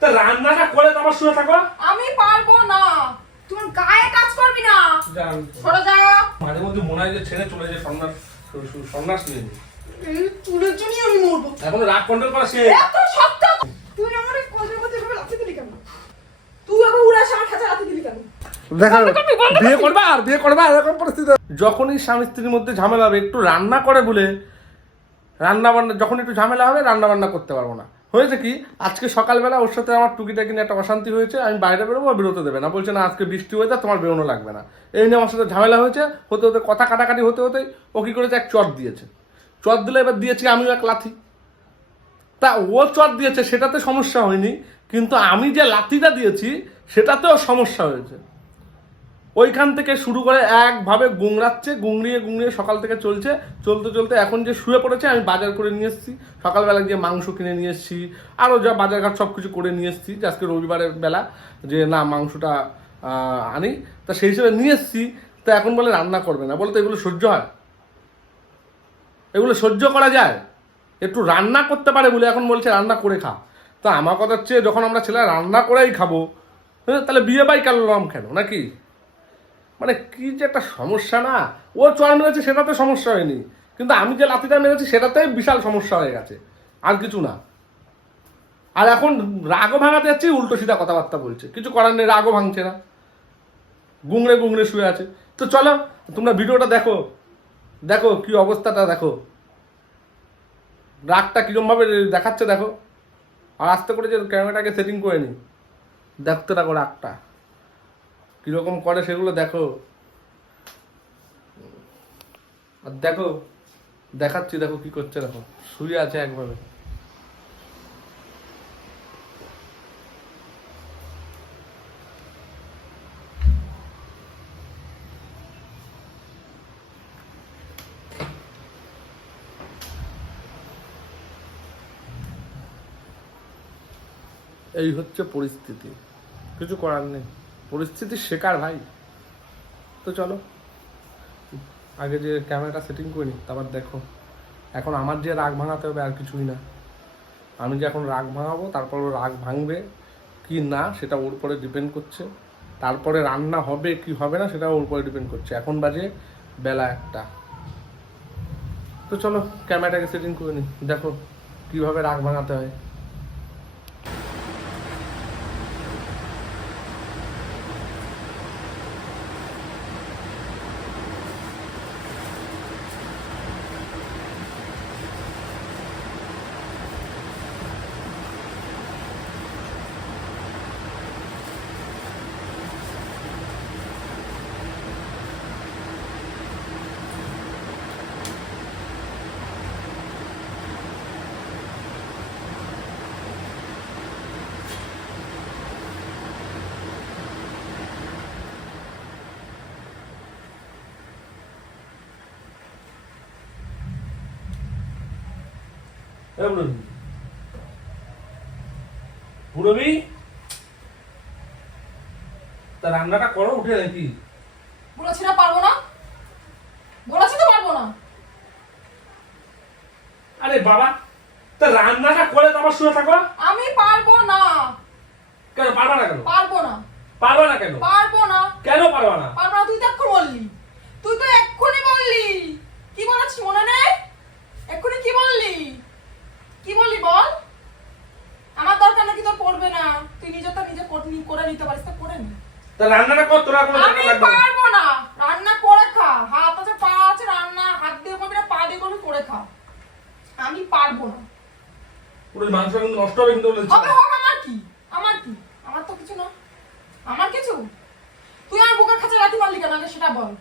তা রান্নাটা করে তো আবার শুয়ে থাকো। আমি পারব না। তুমি গায়ে কাজ করবি না। সরে যা। মাঝে মধ্যে মনে হয় যে ছেড়ে চলে যায় সন্ন্যাস সন্ন্যাস নিয়ে। তুলের জন্যই আমি মরবো। এখন রাগ কন্ট্রোল করা সে এত শক্ত তুই আমার এই মধ্যে এভাবে লাথি দিলি কেন? তুই আবার উড়ে এসে আমার খাঁচা লাথি দিলি কেন? দেখো বিয়ে করবা? আর বিয়ে করবা এরকম পরিস্থিতি। যখনই স্বামী স্ত্রীর মধ্যে ঝামেলা হবে একটু রান্না করে বলে রান্না বান্না যখন একটু ঝামেলা হবে রান্না বান্না করতে পারব না। হয়েছে কি? আজকে সকালবেলা ওর সাথে আমার টুকিটাকি নিয়ে একটা অশান্তি হয়েছে, আমি বাইরে বেরোবো বেরোতে দেবে না। বলছে, না, আজকে বৃষ্টি হয়ে যায় তোমার বেরোনো লাগবে না। এই নিয়ে আমার সাথে ঝামেলা হয়েছে, হতে হতে কথা কাটাকাটি হতে হতে ও কি করেছে, এক চট দিয়েছে। চট দিলে এবার দিয়েছি আমিও এক লাথি। তা ও চট দিয়েছে, সেটাতে সমস্যা হয়নি, কিন্তু আমি যে লাথিটা দিয়েছি, সেটাতেও সমস্যা হয়েছে। ওইখান থেকে শুরু করে একভাবে গুংড়াচ্ছে গুংড়িয়ে গুংড়িয়ে সকাল থেকে চলছে। চলতে চলতে এখন যে শুয়ে পড়েছে আমি বাজার করে নিয়ে এসেছি। সকালবেলা গিয়ে মাংস কিনে নিয়ে এসেছি। আরও যা বাজারঘাট সব কিছু করে নিয়ে এসেছি। আজকে রবিবারের বেলা যে না মাংসটা আনি। তা সেই হিসেবে নিয়ে এসেছি। তা এখন বলে রান্না করবে না। বলতে এগুলো সহ্য হয়। এগুলো সহ্য করা যায়। একটু রান্না করতে পারে বলে এখন বলছে রান্না করে খা। তা আমার কথা হচ্ছে যখন আমরা ছেলে রান্না করেই খাব হ্যাঁ, তাহলে বিয়ে বাই কাটলাম কেন? নাকি? মানে কি যে একটা সমস্যা না? ও চর মেরেছে, সেটাতে সমস্যা হয়নি। কিন্তু আমি যে লাথিটা মেরেছি, সেটাতে বিশাল সমস্যা হয়ে গেছে। আর কিছু না। আর এখন রাগও ভাঙাতে যাচ্ছি, উল্টো সিধা কথাবার্তা বলছে। কিছু করার নেই, রাগও ভাঙছে না। গুংড়ে গুংড়ে শুয়ে আছে। তো চলো, তোমরা ভিডিওটা দেখো। দেখো কি অবস্থাটা, দেখো। রাগটা কিরম ভাবে দেখাচ্ছে, দেখো। আর আস্তে করে যে ক্যামেরাটাকে সেটিং করে নি। দেখতে থাকো রাগটা। কীরকম করে সেগুলো দেখো। আর দেখো, দেখাচ্ছি, দেখো কি করছে, দেখো। শুয়ে আছে একভাবে। এই হচ্ছে পরিস্থিতি। কিছু করার নেই। পরিস্থিতির শেখার ভাই। তো চলো, আগে যে ক্যামেরাটা সেটিং করিনি, তারপর দেখো। এখন আমার যে রাগ ভাঙাতে হবে আর কিছুই না। আমি যে এখন রাগ ভাঙাবো, তারপর রাগ ভাঙবে কি না, সেটা ওর উপরে ডিপেন্ড করছে। তারপরে রান্না হবে কি হবে না সেটা ওর উপরে ডিপেন্ড করছে। এখন বাজে বেলা একটা। তো চলো ক্যামেরাটাকে সেটিং করে নি। দেখো, কীভাবে রাগ ভাঙাতে হয়। বুড়ি বুড়ি তা রান্নাটা করো উঠে নাকি বলেছি না পারব না। বলেছি তো পারব না। আরে বাবা তা রান্নাটা করে তো আবার শুয়ে থাকো। আমি পারব না। কেন পারবা না কেন? পারব না। পারবা না কেন? পারব না। কেন পারবা না? পারব না তুই তো এক্ষুনি বললি। তুই তো এক্ষুনি বললি। কি বলেছিস মনে নেই? এক্ষুনি কি বললি? কি বললি বল? আমার দরকার নাকি তোর পড়বে না। তুই নিজে তো নিজে কর- করে নিতে পারিস তো করে নি। তা রান্নাটা কর তোরা কোনো আমি। পারব না। রান্না করে খা। হাত আছে পা আছে রান্না হাত দিয়ে করবি না পা দিয়ে করবি করে খা। আমি পারব না। পুরো মাংস কিন্তু নষ্ট হবে কিন্তু হবে হোক আমার কি? আমার কি? আমার তো কিছু না। আমার কিছু? তুই আমার বুকের কাছে রাতি মারলি কেন? আগে সেটা বল।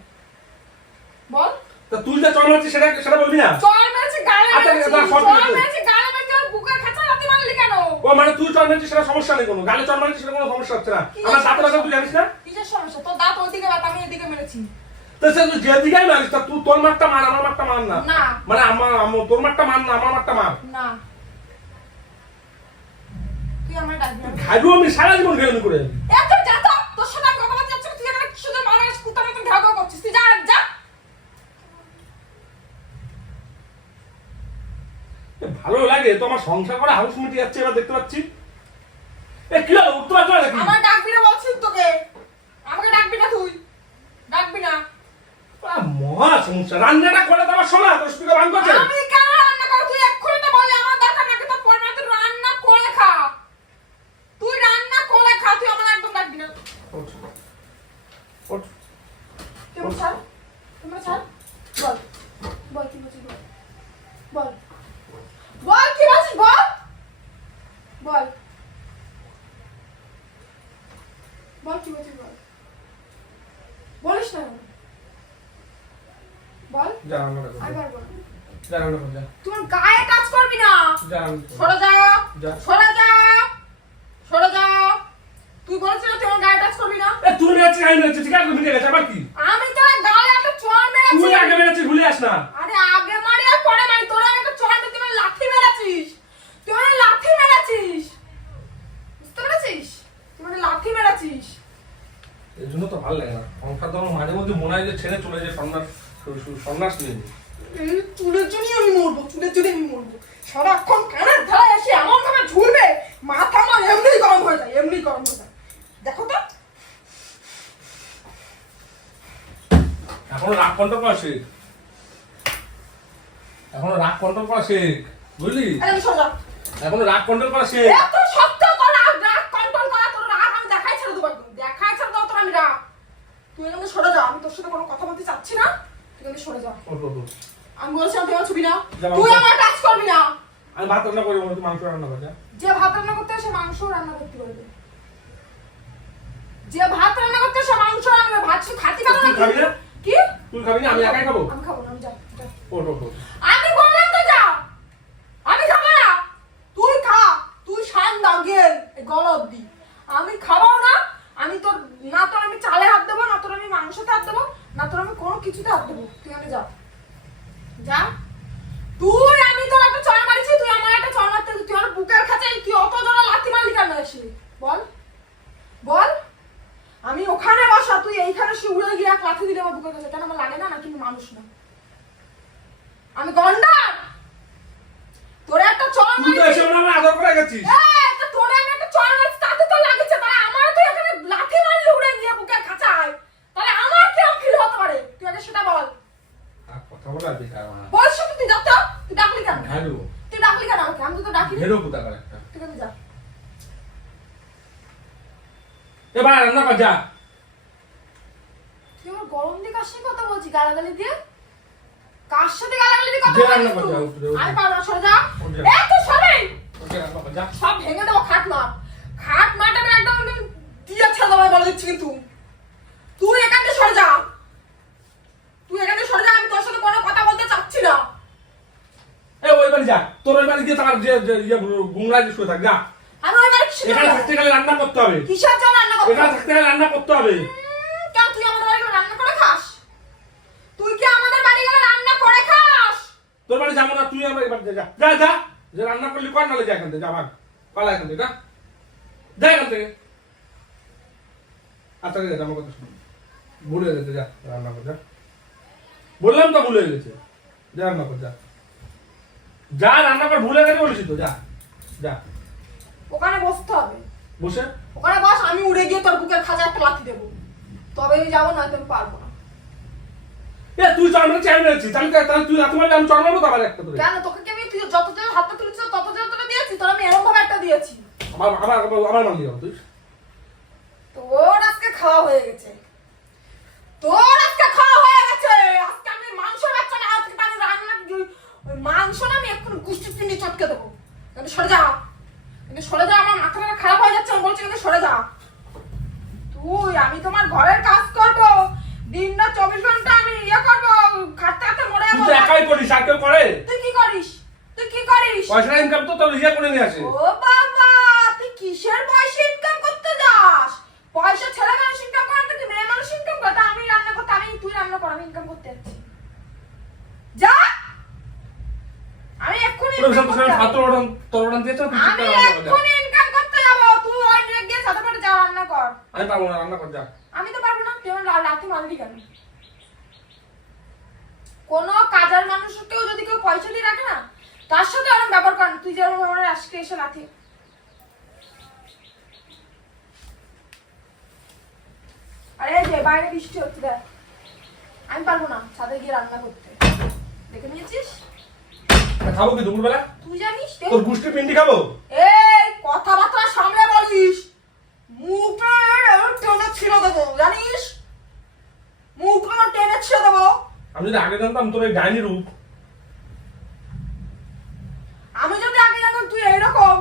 বল। তা তুই যা চল মারছিস সেটা সেটা বলবি না? চল মেরেছি গালে মেরেছি এবার সব চল কিছু। মেরেছি গালে মেরেছি আর বুকের কাছে রাতি মারলি কেন ও মানে তুই চর মারছিস সেটা সমস্যা নেই কোনো। গালে চর মারছিস সেটা কোনো সমস্যা হচ্ছে না। আমার দাঁত? ব্যথা তুই জানিস না? কিসের সমস্যা? তোর দাঁত ওইদিকে ব্যথা আমি এদিকে মেরেছি। তো সে তুই যেদিকেই মারিস তা তুই তোর মারটা মার আমার মারটা মার না। মানে আমার তোর মারটা মার না আমার মারটা মার। না। তুই আমার ডাকবি। খাইবো আমি সারা জীবন ঘেরানি করে। এত এত যা তো তোর সাথে আমি কথা বলতে যাচ্ছি তুই এখানে শুধু মানুষ কুত্তার মতন ঘাউ ঘাউ করছিস তুই যা যা এ ভালো লাগে তো আমার সংসার করে হাউস মিটে যাচ্ছে এবার দেখতে পাচ্ছি। এ কি হলো? উঠতে পারছ নাকি? আমার ডাকবি না বলছিস তোকে। আমাকে ডাকবি না তুই। ডাকবি না। মহা সমস্যা রান্নাটা করে দেওয়ার সময় তোর স্পিকার অন করছে আমি কেন রান্না করব তুই এক্ষুনি তো বললি আমার দরকার নাকি তোর পরে তুই রান্না করে খা তুই রান্না করে খা তুই আমার একদম ডাকবি না ওঠ। ওঠ। তুই আমার ছাড় তুই আমার ছাড় বল বল কি বলছিস বল বল বল কি বলছিস বল বল বল কি বলছিস বল বলিস না কেন? বল যা রান্নাটা কর, আমি পারব না যা রান্না কর, যা। তোমার গায়ে টাচ করবি না। যা। সরে যা যা। সরে যা সরে যা তুই বলেছিস না গায়ে টাচ করবি না? এ, তুই মেরেছিস, আমি মেরেছি, ঠিক আছে, মিটে গেছে, আবার কি? আমি তোর গায়ে একটা চড় মেরেছি। তুই আগে মেরেছিস, ভুলে যাস না। আরে আগে মারি আর পরে মারি। তোরা একটা চড় মেরে তুই লাথি মেরেছিস। তুই লাথি মেরেছিস। বুঝতে পেরেছিস? আমার লাথি মেরেছিস। এই জন্য তো ভালো লাগে না। সংসার তো মাঝে মধ্যে মনে হয় যে ছেড়ে চলে যায় সন্ন্যাস সন্ন্যাস নিয়ে চুলের জন্যই আমি মরবো চুলের জন্যই আমি মরবো। সারাক্ষণ কানের ধারায় এসে এমন ভাবে ঝুলবে মাথা আমার এমনি গরম হয়ে যায় এমনি গরম হয়ে যায়। দেখো তো। এখনও রাগ কন্ট্রোল করা শেখ এখনও রাগ কন্ট্রোল করা শেখ বুঝলি এখনও রাগ কন্ট্রোল করা শেখ এত শক্ত তোর রাগ রাগ কন্ট্রোল করা তোর রাগ আমি দেখাই ছেড়ে দেবো দেখাই ছেড়ে দেবো তোর আমি রাগ। তুই এখানে সরে যা আমি তোর সাথে কোনো কথা বলতে চাচ্ছি না। সরে। আমি বলছিলাম তুই আমার ছবি না যাব। তুই আমার টাচ করবি না। আমি ভাত রান্না করি মাংস রান্না করে যে ভাত রান্না করতে সে মাংস রান্না করতে পারবে যে ভাত রান্না করতে সে মাংস রান্না ভাত শুধু খাতি পারবে তুই খাবি না? কি? তুই খাবি না? আমি একাই খাব? আমি খাব না আমি যা। আমি বললাম তো যা। আমি খাব না। তুই খা। তুই শান গেল গল অব্দি আমি খাব না। আমি তোর না তোর আমি চালে হাত দেবো না তোর আমি মাংসতে হাত দেবো। না তোর আমি কোনো কিছুতে হাত দেবো। তুই আমি যা। যা। তুই আমি তোর একটা চড় মারিছি, তুই আমার একটা চড় মারতে তুই আমার বুকের কাছে তুই অত জোরে লাথি মারলি কেন এসে বল। বল। আমি ওখানে বসা, তুই এইখানে সে উড়ে গিয়ে লাথি দিলে আমার বুকের কাছে কেন আমার লাগে না? আমি মানুষ না আমি গন্ডার তোর একটা চড় তুই তো এসে মারিছি মনে হয় আমার আদর করে গেছিস এই, তো তোর আমি একটা চড় মারিছি তাতে তো লাগছে তাহলে আমার তুই এখানে লাথি মারলি উড়ে গিয়ে বুকের খাঁচায় তাহলে আমার কি ফিল হতে পারে তুই আগে সেটা বল আর কথা বলা বেকার আমার বল শুধু তুই যাচ্ছ তুই ডাকলি কেন ঘাড়ু তুই ডাকলি কেন আমাকে আমি তো তোকে ডাকিনি ঘেরো কোথাকার একটা তুই কেন যা এবার রান্না কর যা তুই আমার গরম দিয়ে কার সাথে কথা বলছি গালাগালি দিয়ে? কার সাথে গালাগালি দিয়ে কথা বলছিস করতে? হবে, আমি পারব সরে যা। সরে কর যা। সব ভেঙে দেবো খাট মা খাট মাটা একদম দিয়ে ছেড়ে দেবো বলে দিচ্ছি কিন্তু। তুই এখান থেকে সরে যা। তুই এখান থেকে সরে যা আমি তোর সাথে কোনো কথা বলতে চাচ্ছি না। এ ওই বাড়ি যা। তোর ওই বাড়ি গিয়ে তার যে যে ইয়ে গুংরা যে শুয়ে থাক যা। আমি ওই বাড়ি এখানে থাকতে গেলে রান্না করতে হবে। কিসের জন্য রান্না করব এখানে থাকতে গেলে রান্না করতে হবে উম, কেন তুই আমাদের বাড়ি গেলে রান্না করে খাস তুই কি আমাদের বাড়ি গেলে রান্না করে খাস তোর বাড়ি যাব না তুই আমার বাড়িতে যা। যা যা। যে রান্না করলি কর নালে যা এখান থেকে যা ভাগ। পালা এখান থেকে যা। যা এখান থেকে। আচ্ছা আছে আমার কথা শুন ভুলে গেছে যা রান্না কর যা। বললাম তো ভুলে গেছে। যা রান্না কর যা। যা রান্না কর ভুলে গেছে বলেছি তো যা। যা। ওখানে বসতে হবে। বসে? ওখানে বস আমি উড়ে গিয়ে তোর বুকের খাঁচা একটা লাথি দেবো। তবে আমি যাব না আমি পারব না। এ তুই চাই মেরেছিস তাহলে তাহলে তুই তোমার আমি মারবো তো আবার একটা করে কেন? তোকে কি আমি তুই যত জন হাতটা তুলেছিস তত জন তোকে দিয়েছি? তোর আমি এরকম ভাবে একটা দিয়েছি। আবার আবার- আবার মারলি হবে তুই? তোর আজকে খাওয়া হয়ে গেছে। তোর আজকে খাওয়া হয়ে গেছে। আজকে আমি মাংস বাচ্চা না। আজকে আমি রান্না ওই মাংস না আমি এখন গুষ্টি পিন্ডি চটকে দেবো। কিন্তু সরে যা। কিন্তু সরে যা আমার মাথাটা খারাপ হয়ে যাচ্ছে আমি বলছি কিন্তু সরে যা। তুই আমি তোমার ঘরের কাজ করব। দিনটা চব্বিশ ঘণ্টা আমি ইয়ে করব খাটতে খাটতে মরে তুই যাব। তো একাই করিস আর কেউ করে? তুই কি করিস? তুই কি করিস? পয়সা ইনকাম তো তোর ইয়ে করে নিয়ে আসে। ও বাবা তুই কিসের পয়সা ইনকাম করতে যাস? পয়সা ছেলে মানুষ ইনকাম করে তুই মেয়ে মানুষ ইনকাম করে? আমি রান্না করতে আমি তুই রান্না কর আমি ইনকাম করতে যাচ্ছি। যা! আমি এক্ষুনি করতে তুই আমি এক্ষুনি ইনকাম করতে যাব। তুই ওই গিয়ে সাথে করে যা রান্না কর। আমি পারব না রান্না কর যা। তুই লাথি মারলি কেন? কোনো কাজের মানুষকেও যদি কেউ পয়সা দিয়ে রাখে না তার সাথে এরকম ব্যবহার করেন তুই যেরকম আমার আজকে এসে লাথি। আরে যে বাইরে বৃষ্টি হচ্ছে দেখ। আমি পারব না ছাদে গিয়ে রান্না করতে। দেখে নিয়েছিস? খাব কি দুপুরবেলা? তুই জানিস তোর গুষ্টি পিন্ডি খাব? এ আগে জানতাম তোর এই ডাইনি রূপ। আমি যদি আগে জানতাম তুই এইরকম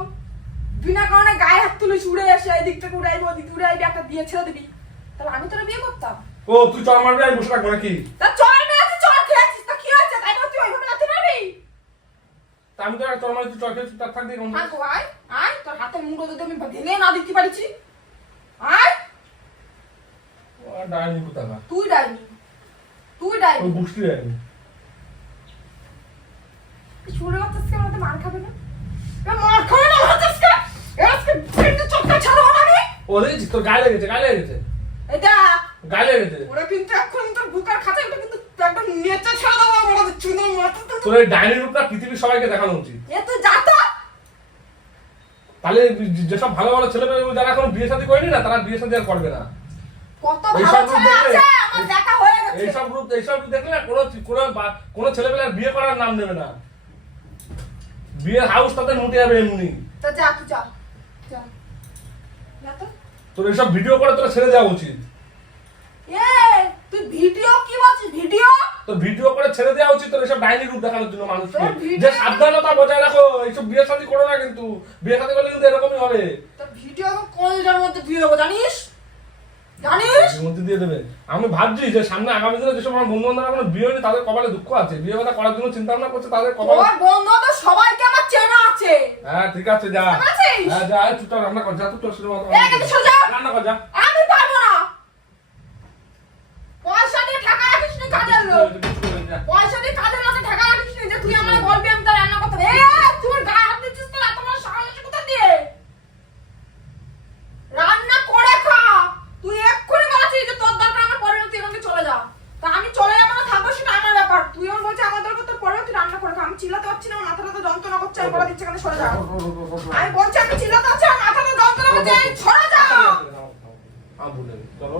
বিনা কারণে গায়ে হাত তুলে উড়ে এসে এই দিক থেকে উড়ে আইবি ওদিক উড়ে আইবি একটা দিয়ে ছেড়ে দিবি তাহলে আমি তোরা বিয়ে করতাম। ও তুই চল মারবি আমি বসে রাখব নাকি? তা চল মেরেছিস চল খেয়েছিস তা কি হয়েছে? তাই বলে তুই ওইভাবে নাচতে পারবি তা আমি তো চল মারি তুই চল খেয়ে তার থাকবি কোন আয় গো, আয় আয় তোর হাতে মুঠো যদি আমি ভেঙে না দিতে পারিছি আয়। ও ডাইনি কোথাকা তুই ডাইনি। তুই ওই আমাদের মার খাবে না? মার খাবে না আজকে পিন্ডি চক্কা ছাড়বো না আমি ও দেখেছিস তোর গায়ে লেগেছে গায়ে লেগেছে। এটা? গায়ে লেগেছে। ওরা কিন্তু এখন তোর বুকার ওটা কিন্তু একদম নেচে ছেড়ে দেবো বলে দিচ্ছি না তো তোর এই ডাইনি রূপটা পৃথিবীর সবাইকে দেখানো উচিত। এ তুই যা তো। তাহলে যেসব ভালো ভালো ছেলে মেয়ে যারা এখন বিয়ে শাদী করেনি না তারা বিয়ে শাদী আর করবে না। কত ভালো ছেলে আছে আমার দেখা হয়ে এইসব গ্রুপ এইসব দেখলে না কোনো কোনো বা- কোনো ছেলে বিয়ে করার নাম নেবে না। বিয়ের হাউস তাদের মুটে যাবে এমনি। তো যা তুই যা। তোর এইসব ভিডিও করে তোরা ছেড়ে দেওয়া উচিত। এ তুই ভিডিও কি বলছিস? ভিডিও তোর ভিডিও করে ছেড়ে দেওয়া উচিত তোর এইসব ডাইনি রূপ দেখানোর জন্য মানুষকে। যে সাবধানতা বজায় রাখো এইসব বিয়ে শাদী করো না কিন্তু। বিয়ে শাদী করলে কিন্তু এরকমই হবে। তোর ভিডিও কলজার মধ্যে দিয়ে দেবো জানিস? জানিস? মধ্যে দিয়ে দেবে। আমি ভাবছি যে সামনে আগামী দিনে যেসব আমার বন্ধু বান্ধব এখনও বিয়ে হয়নি তাদের কপালে দুঃখ আছে। বিয়ে কথা করার জন্য চিন্তা ভাবনা করছে তাদের কপালে তোর বন্ধু তো সবাইকে আমার চেনা আছে। হ্যাঁ ঠিক আছে যা? হ্যাঁ যা চুপচাপ রান্না কর যা তুই তোর সাথে। রান্না কর যা আমি পারব না পয়সা দিয়ে টাকা রাখিস নি কাজের লোক যা। পয়সা দিয়ে কাজের লোকে টাকা রাখিস নি যে তুই আমার বলবি আমি তার রান্না করতে এ তুই গায়ে হাত দিচ্ছিস তো এত বড় সাহস আছে কোথা দিয়ে রান্না করে খা তুই এক্ষুনি বলেছিস যে তোর দরকার আমার পরে তুই এখান থেকে চলে যা তা আমি চলে যাব না থাকব সেটা আমার ব্যাপার তুই আমার বলছিস আমার দরকার তোর পরে তুই রান্না করে খা আমি চিল্লাতে পারছি না আমার মাথাটা তো যন্ত্রণা করছে আমি বলে দিচ্ছি এখানে সরে যা আমি বলছি আমি চিল্লাতে পারছি আমার মাথাটা যন্ত্রণা করছে এই সরে যা আমি ভুলে গেছি চলো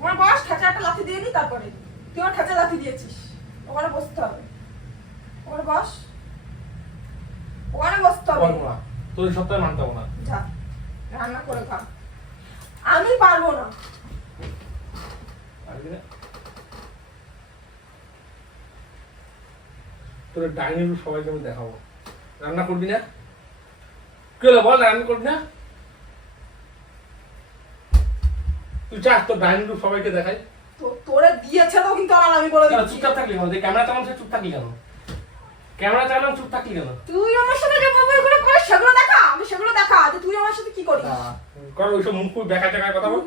আমার বয়স খেঁচা একটা লাথি দিয়ে নি তারপরে তুই আমার খেঁচা লাথি দিয়েছিস ওখানে বসতে হবে। ওখানে বস। ওখানে বসতে হবে। পারব না। তোর সপ্তাহে মানতে হব না। যা রান্না করে খা। আমি পারব না? তোর ডাইনিং রূপ সবাইকে আমি দেখাবো। রান্না করবি না? কি হলো বল রান্না করবি না? তুই চাস তোর ডাইনিং রূপ সবাইকে দেখাই। তোরে দিয়েছে তো কিন্তু আমার আমি বলে কেন দিচ্ছি। চুপচাপ থাকলি কেন? যে ক্যামেরা চালাম চুপ থাকলি কেন? ক্যামেরা চালাম চুপ থাকলি কেন? তুই আমার সাথে যে ভাবে এগুলো করে সেগুলো দেখা আমি সেগুলো দেখা যে তুই আমার সাথে কি করিস? কর ওইসব মুখ টুক জায়গায় কথা বল।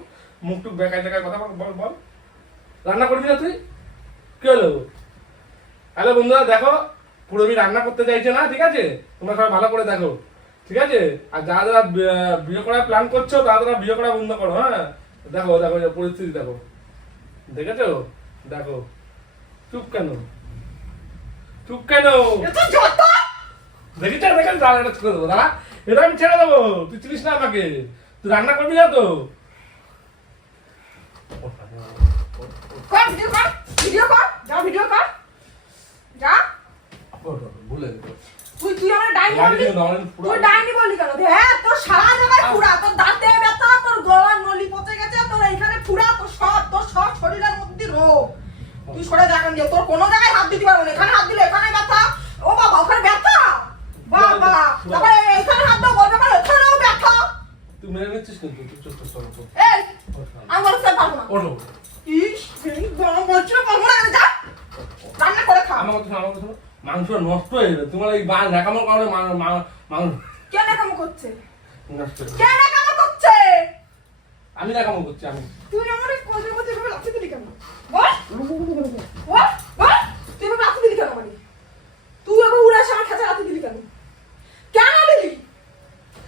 মুখ টুক জায়গায় কথা বল বল বল। রান্না করবি না তুই? কি হলো? হ্যালো বন্ধুরা দেখো পুরবি রান্না করতে চাইছে না ঠিক আছে? তোমরা সবাই ভালো করে দেখো ঠিক আছে? আর যারা যারা বিয়ে করার প্ল্যান করছ তারা তারা বিয়ে করা বন্ধ করো হ্যাঁ? দেখো দেখো পরিস্থিতি দেখো। দেখেছ? দেখো। চুপ কেন? চুপ কেন? এ তো যত! দেখি চার দেখেন দাঁড়া এটা ছেড়ে দেবো দাঁড়া। এটা আমি ছেড়ে দেবো। তুই চিনিস না আমাকে। তুই রান্না করবি না তো। কর ভিডিও কর ভিডিও কর যা ভিডিও কর। যা। ভুলে তুই তুই আমার ডাইনি বললি? পুরো- তুই ডাইনি বললি কেন? হ্যাঁ তোর সারা জায়গায় ফুড়া তোর দাঁতে ব্যথা তোর গলার নলি পচে গেছে তোর এইখানে ফুড়া তোর সব তোর সব শরীরের মধ্যে রোগ তুই সরে যাকান দিয়ে। তোর কোনো জায়গায় হাত দিতে পারব না। এখানে হাত দিলে এখানে ব্যথা। ও বাবা ওখানে ব্যথা? বাবা তারপরে এইখানে হাত দাও বলবে আমার ওখানেও ব্যথা। তুই মেরে নিচ্ছিস কিন্তু তুই চুপ চুপ চুপ এই আমি বলতে পারব না। ওঠো। ইস গরম বলছি পারব না যা। রান্না করে খা। আমার কথা আমার কথা মাংস নষ্ট হয়ে যাবে তোমার এই বাল দেখানোর কারণে মাংস কে নাকামো করছে? নষ্ট হয়ে যাবে। কে নাকামো করছে আমি না দেখাবো করছি আমি। তুই আমার কলের মধ্যে এভাবে লাথি দিলি কেন? বল। বল বল। তুই এভাবে লাথি দিলি কেন মানে তুই এভাবে উড়ে এসে আমার খেঁচা লাথি দিলি কেন? কেন দিলি?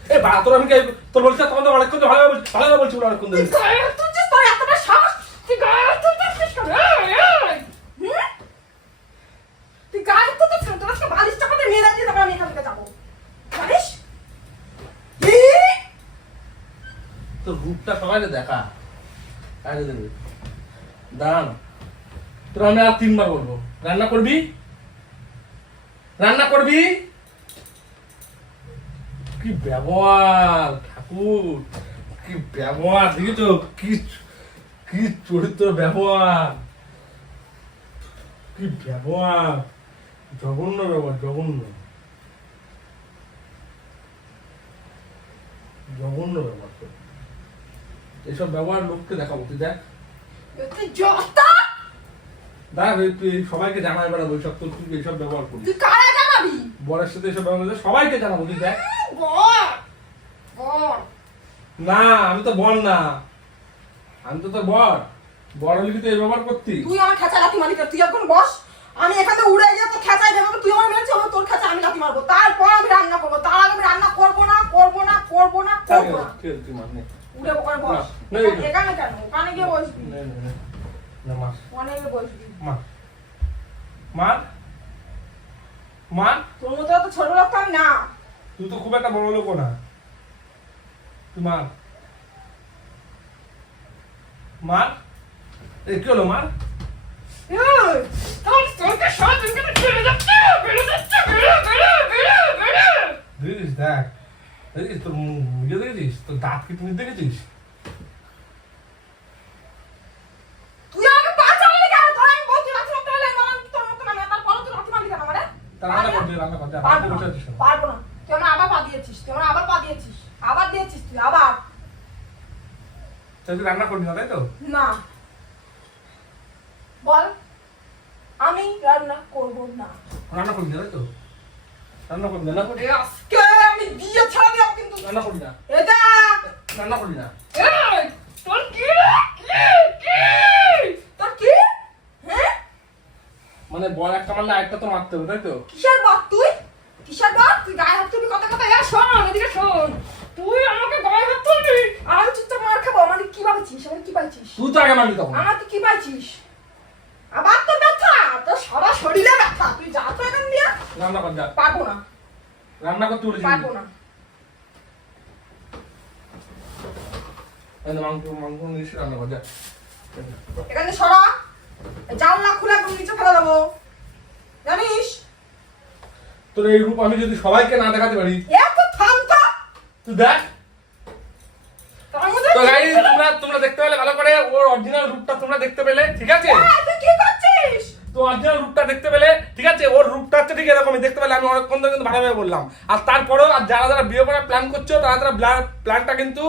এ বা তোর আমি কে- তোর বলছি তখন তো অনেকক্ষণ তো ভালোভাবে বলছি বলে অনেকক্ষণ তুই ধরে হাত তুলছিস তোর এতটা সাহস তুই গায়ে কেন? এই, এই, হুম? তুই গায়ে হাত তুলছিস কেন? তোর আজকে বালিশ চাপাতে নিয়ে যাচ্ছিস তারপর আমি এখান থেকে যাব জানিস কি? তোর রূপটা সবাই দেখা। তোর আমি আর তিনবার রান্না করবি? রান্না করবি? কি ব্যবহার, ঠাকুর। কি ব্যবহার কি কি চরিত্র ব্যবহার। কি ব্যবহার। জঘন্য ব্যবহার, জঘন্য। জঘন্য ব্যবহার। এসব ব্যবহার লোককে দেখাবো তুই দেখ। দেখ তুই সবাইকে জানাই বেড়াবো এইসব তোর তুই এইসব ব্যবহার করিস? তুই কারা জানাবি? বরের সাথে এসব ব্যবহার করলে সবাইকে জানাব তুই দেখ। না আমি তো বল না। আমি তো তোর বর। বড় কি তুই এই ব্যবহার করতি? তুই আমার খেঁচা লাথি মারি তুই এখন বস। আমি এখান উড়ে গিয়ে তোর খেঁচাই দেবো তুই আমার মেরেছি আমার তোর খেঁচা আমি লাথি মারবো। তারপর আমি রান্না করব তার আগে আমি রান্না করব না করব না করব না করব না। উড়ে ওখানে বস। এখানে- কেন? ওখানে গিয়ে বসবি। নে, গিয়ে বসবি। মার মার তোর মতো এত ছোট লোক আমি না। তুই তো খুব একটা বড় লোক না। তুই মার মার এ কি হলো মার এই, তোর দেখেছিস তোর ইয়ে দেখেছিস তোর দাঁত কি তুমি দেখেছিস রান্না কর দে, রান্না কর দে, পারব না, কেন? পারব না। তুই আমার আবার পা দিয়েছিস, তুই আবার পা দিয়েছিস। আবার দিয়েছিস তুই, আবার। তুই রান্না করবি না তাই তো না। বল, আমি রান্না করব না। রান্না করবি না তাই তো রান্না করবি না, আজকে আমি বিয়ে ছাড়া। রান্না করবি না এটা, রান্না করবি না তোর কি? তোর কি? হ্যাঁ? মানে বল একটা মারলে আরেকটা তো মারতে হবে তাই তো কিসের বাপ তুই কিসের বাপ তুই গায়ে হাত তুলবি কথা কথা এ শোন এদিকে শোন তুই আমাকে গায়ে হাত তুলবি আমি চুপচাপ মার খাব আমাদের কি পাইছিস আমাদের কি পাইছিস তুই তো আগে মারলি তখন আমার তুই কি পাইছিস আবার তোর ব্যথা তোর সারা শরীরে ব্যথা তুই যা তো এখান দিয়ে রান্না কর যা পারব না রান্না করতে বলেছি পারব না এই নে, মাংস মাংস রান্না কর যা এখানে সরা। জানলা খুলে একদম নিচে ফেলে দেবো। জানিস? তোর এই রূপ আমি যদি সবাইকে না দেখাতে পারি এত থামতা। তুই দেখ। তো গাইস তোমরা তোমরা দেখতে পেলে ভালো করে ওর অরিজিনাল রূপটা তোমরা দেখতে পেলে ঠিক আছে? তুই কি করছিস? তো অরিজিনাল রূপটা দেখতে পেলে ঠিক আছে? ওর রূপটা হচ্ছে ঠিক এরকমই দেখতে পেলে আমি অনেকক্ষণ ধরে কিন্তু ভালোভাবে বললাম। আর তারপরেও আর যারা যারা বিয়ে করার প্ল্যান করছ তারা তারা প্ল্যানটা কিন্তু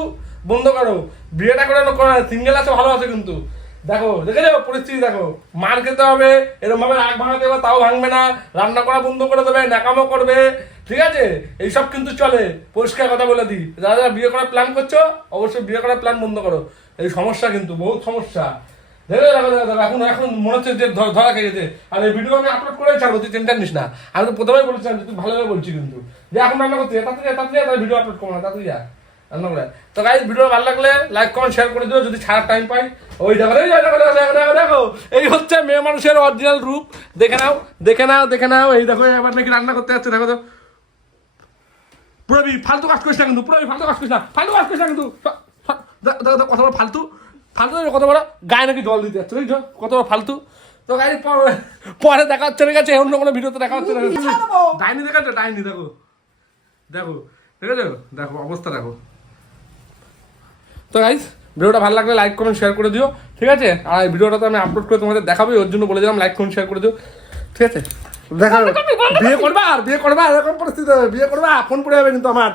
বন্ধ করো। বিয়েটা করে সিঙ্গেল আছে, ভালো আছে কিন্তু। দেখো, দেখে যাব পরিস্থিতি, দেখো। মার খেতে হবে এরকম ভাবে রাগ ভাঙাতে হবে, তাও ভাঙবে না। রান্না করা বন্ধ করে দেবে, ন্যাকামো করবে। ঠিক আছে? এইসব কিন্তু চলে। পরিষ্কার কথা বলে দিই। যারা যারা বিয়ে করার প্ল্যান করছ, অবশ্যই বিয়ে করার প্ল্যান বন্ধ করো। এই সমস্যা কিন্তু, বহুত সমস্যা। দেখো দেখো দেখো এখন এখন মনে হচ্ছে যে ধরা খেয়ে গেছে। আর এই ভিডিও আমি আপলোড করে ছাড়বো, তুই টেনশন নিস না। আমি তো প্রথমেই বলেছিলাম তুই ভালোভাবে বলছি কিন্তু। যে এখন রান্না করতে তাড়াতাড়ি তাড়াতাড়ি ভিডিও আপলোড করব না, তাড়াতাড়ি যা। করে তো গাইজ ভিডিও ভালো লাগলে লাইক কমেন্ট শেয়ার করে দিও। যদি ছাড়ার টাইম পাই ওই দেখো এই দেখো দেখো এই হচ্ছে মেয়ে মানুষের অরিজিনাল রূপ। দেখে নাও দেখে নাও দেখে নাও। এই দেখো এবার নাকি রান্না করতে যাচ্ছে দেখো তো। পুরবি ফালতু কাজ করিস না কিন্তু পুরবি ফালতু কাজ করিস না ফালতু কাজ করিস না কিন্তু। কত বড় ফালতু? ফালতু কত বড় গায়ে নাকি জল দিতে যাচ্ছে বুঝছ? কত বড় ফালতু? তো গাড়ি পরে দেখা হচ্ছে ঠিক আছে? অন্য কোনো ভিডিওতে দেখা হচ্ছে না। ডাইনি দেখাচ্ছে ডাইনি দেখো। দেখো ঠিক আছে? দেখো অবস্থা দেখো। তো গাইজ ভিডিওটা ভালো লাগলে লাইক কমেন্ট শেয়ার করে দিও ঠিক আছে? আর এই ভিডিওটা তো আমি আপলোড করে তোমাদের দেখাবো ওর জন্য বলে দিলাম লাইক কমেন্ট শেয়ার করে দিও ঠিক আছে? দেখা বিয়ে করবা। আর বিয়ে করবা এরকম পরিস্থিতি হবে বিয়ে করবা ফোন পড়ে যাবে কিন্তু আমার।